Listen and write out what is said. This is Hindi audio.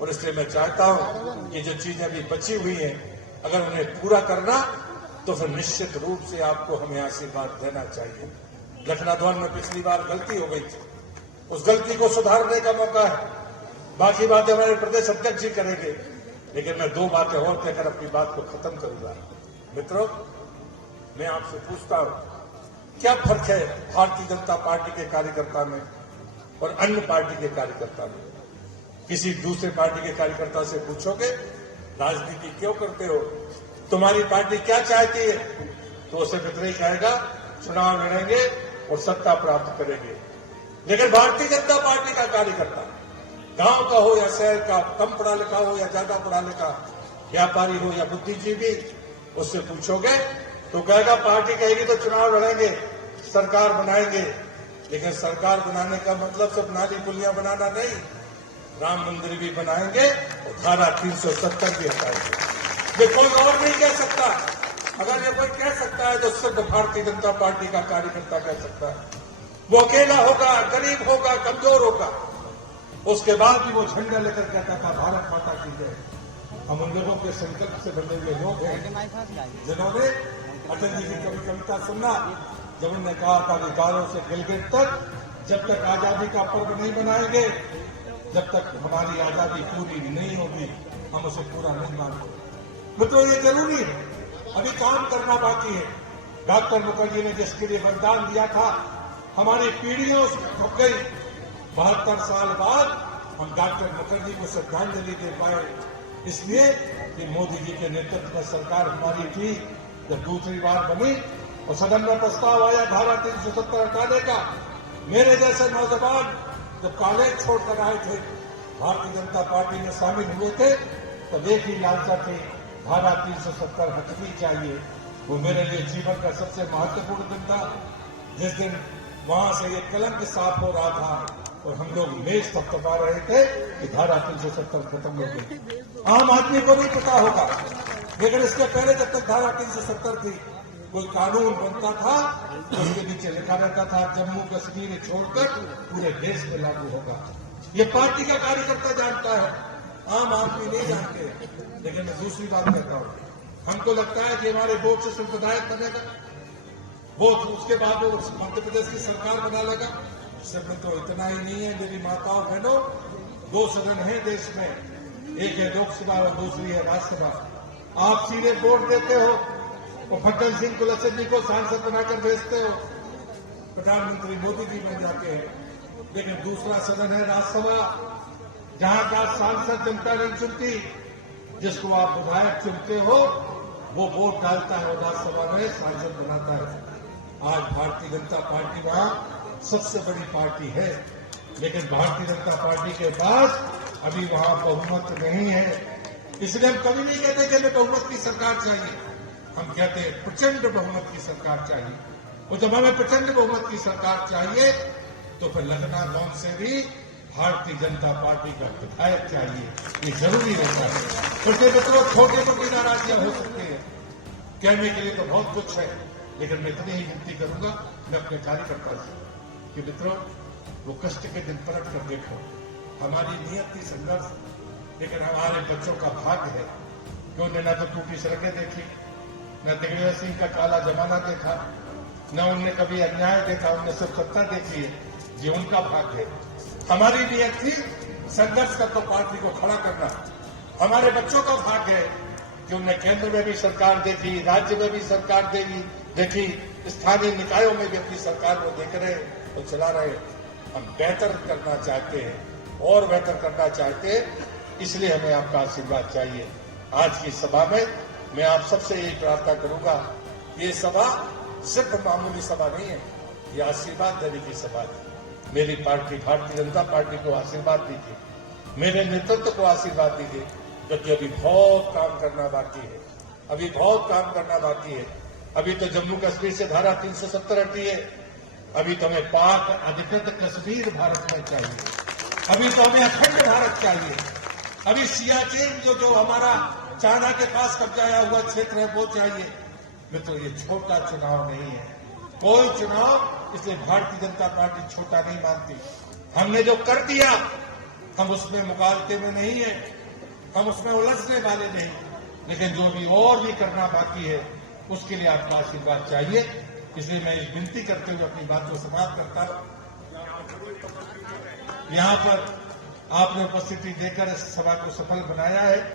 और इसलिए मैं चाहता हूं कि जो चीजें अभी बची हुई हैं अगर उन्हें पूरा करना तो फिर निश्चित रूप से आपको हमें आशीर्वाद देना चाहिए। लखनऊ में पिछली बार गलती हो गई थी, उस गलती को सुधारने का मौका है। बाकी बातें हमारे प्रदेश अध्यक्ष जी करेंगे, लेकिन मैं दो बातें और कहकर अपनी बात को खत्म करूंगा। मित्रों, मैं आपसे पूछता हूं क्या फर्क है भारतीय जनता पार्टी के कार्यकर्ता में और अन्य पार्टी के कार्यकर्ता में? किसी दूसरे पार्टी के कार्यकर्ता से पूछोगे राजनीति क्यों करते हो, तुम्हारी पार्टी क्या चाहती है, तो उसे मित्र ही कहेगा चुनाव लड़ेंगे और सत्ता प्राप्त करेंगे। लेकिन भारतीय जनता पार्टी का कार्यकर्ता गांव का हो या शहर का, कम पढ़ा लिखा हो या ज्यादा पढ़ा लिखा, व्यापारी हो या बुद्धिजीवी, उससे पूछोगे तो कहेगा पार्टी कहेगी तो चुनाव लड़ेंगे, सरकार बनाएंगे। लेकिन सरकार बनाने का मतलब सिर्फ नाली पुलियां बनाना नहीं, राम मंदिर भी बनाएंगे और धारा 370 भी हटाएंगे। ये कोई और नहीं कह सकता। अगर ये कोई कह सकता है तो सिर्फ भारतीय जनता पार्टी का कार्यकर्ता कह सकता है। वो अकेला होगा, गरीब होगा, कमजोर होगा, उसके बाद भी वो झंडा लेकर कहता था भारत माता की जय। हम उन लोगों के संकल्प से बने हुए लोग हैं जिन्होंने अटल जी की कविता सुनना, जब उन्होंने कहा था अधिकारों से गिलगित तक जब तक आजादी का पर्व नहीं बनाएंगे, जब तक हमारी आजादी पूरी नहीं होगी, हम उसे पूरा नहीं मानेंगे। मित्रों, ये जरूरी है, अभी काम करना बाकी है। डॉक्टर मुखर्जी ने जिसके लिए बलिदान दिया था, हमारी पीढ़ियों उसमें ठुक गई। 72 साल बाद हम डॉक्टर मुखर्जी को श्रद्धांजलि दे पाए, इसलिए कि मोदी जी के नेतृत्व में सरकार हमारी थी। जब दूसरी बार बनी और सदन में प्रस्ताव आया धारा 370 हटाने का, मेरे जैसे नौजवान जब कॉलेज छोड़कर आए थे, भारतीय जनता पार्टी में शामिल हुए थे, तो एक ही लालसा थी, धारा 370 हटनी चाहिए। वो मेरे लिए जीवन का सबसे महत्वपूर्ण दिन था, जिस दिन वहां से ये कलंक साफ हो रहा था और हम लोग मेज थपथपा रहे थे कि धारा 370 खत्म हो गई। आम आदमी को नहीं पता होगा, लेकिन इसके पहले जब तक धारा 370 थी, कोई कानून बनता था तो उसके नीचे लिखा रहता था जम्मू कश्मीर छोड़कर पूरे देश में लागू होगा। ये पार्टी का कार्यकर्ता जानता है, आम आदमी नहीं जानते। लेकिन मैं दूसरी बात कहता हूं, हमको लगता है कि हमारे वोट से सिर्फ विधायक बनेगा, वोट उसके बाद वो मध्य प्रदेश की सरकार बना लेगा। सिर्फ तो इतना ही नहीं है मेरी माताओं बहनों, 2 सदन है देश में, एक है लोकसभा और दूसरी है राज्यसभा। आप सीधे वोट देते हो और फग्गन सिंह कुलस्ते जी को सांसद बनाकर भेजते हो, प्रधानमंत्री मोदी जी बन जाते हैं। लेकिन दूसरा सदन है राज्यसभा, जहां का सांसद जनता नहीं चुनती, जिसको आप विधायक चुनते हो वो वोट डालता है और राज्यसभा में सांसद बनाता है। आज भारतीय जनता पार्टी वहां सबसे बड़ी पार्टी है, लेकिन भारतीय जनता पार्टी के पास अभी वहां बहुमत नहीं है। इसलिए हम कभी नहीं कहते कि हमें बहुमत की सरकार चाहिए, हम कहते हैं प्रचंड बहुमत की सरकार चाहिए। और जब हमें प्रचंड बहुमत की सरकार चाहिए तो फिर लखनऊ से भी भारतीय जनता पार्टी का विधायक चाहिए, ये जरूरी रहता है। छोटे मित्रों, छोटे मोटी नाराजगियां हो सकती है, कहने के लिए तो बहुत कुछ है, लेकिन मैं इतनी ही विनती करूंगा मैं अपने कार्यकर्ता से कि मित्रों, वो कष्ट के दिन पलट कर देखो। हमारी नियत थी संघर्ष, लेकिन हमारे बच्चों का भाग्य है कि उन्होंने न तो टूटी सड़कें देखी, न दिग्विजय सिंह का काला जमाना देखा, न उनने कभी अन्याय देखा, उनने सिर्फ सत्ता देखी है। ये उनका भाग्य है। हमारी नियत थी संघर्ष कर तो पार्टी को खड़ा करना। हमारे बच्चों का भाग्य है कि उन्हें केंद्र में भी सरकार देखी, राज्य में भी सरकार देखी, स्थानीय निकायों में भी अपनी सरकार को देख रहे और चला रहे। हम बेहतर करना चाहते हैं और बेहतर करना चाहते हैं, इसलिए हमें आपका आशीर्वाद चाहिए। आज की सभा में मैं आप सबसे यही प्रार्थना करूंगा, ये सभा सिर्फ मामूली सभा नहीं है, ये आशीर्वाद देने की सभा है। मेरी पार्टी भारतीय जनता पार्टी को आशीर्वाद दीजिए, मेरे नेतृत्व को आशीर्वाद दीजिए, क्योंकि अभी बहुत काम करना बाकी है, अभी बहुत काम करना बाकी है। अभी तो जम्मू कश्मीर से धारा 370 हटी है, अभी तो हमें पाक अधिकृत कश्मीर भारत में चाहिए, अभी तो हमें अखंड भारत चाहिए, अभी सियाचिन जो हमारा चाइना के पास कब्जाया हुआ क्षेत्र है वो चाहिए। मित्रों, ये छोटा चुनाव नहीं है, कोई चुनाव, इसलिए भारतीय जनता पार्टी छोटा नहीं मानती। हमने जो कर दिया, हम उसमें मुकालते में नहीं है, हम उसमें उलझने वाले नहीं, लेकिन जो भी और भी करना बाकी है उसके लिए आपका आशीर्वाद चाहिए। इसलिए मैं इस विनती करते हुए अपनी बात को समाप्त करता हूं। यहां पर आपने उपस्थिति देकर इस सभा को सफल बनाया है।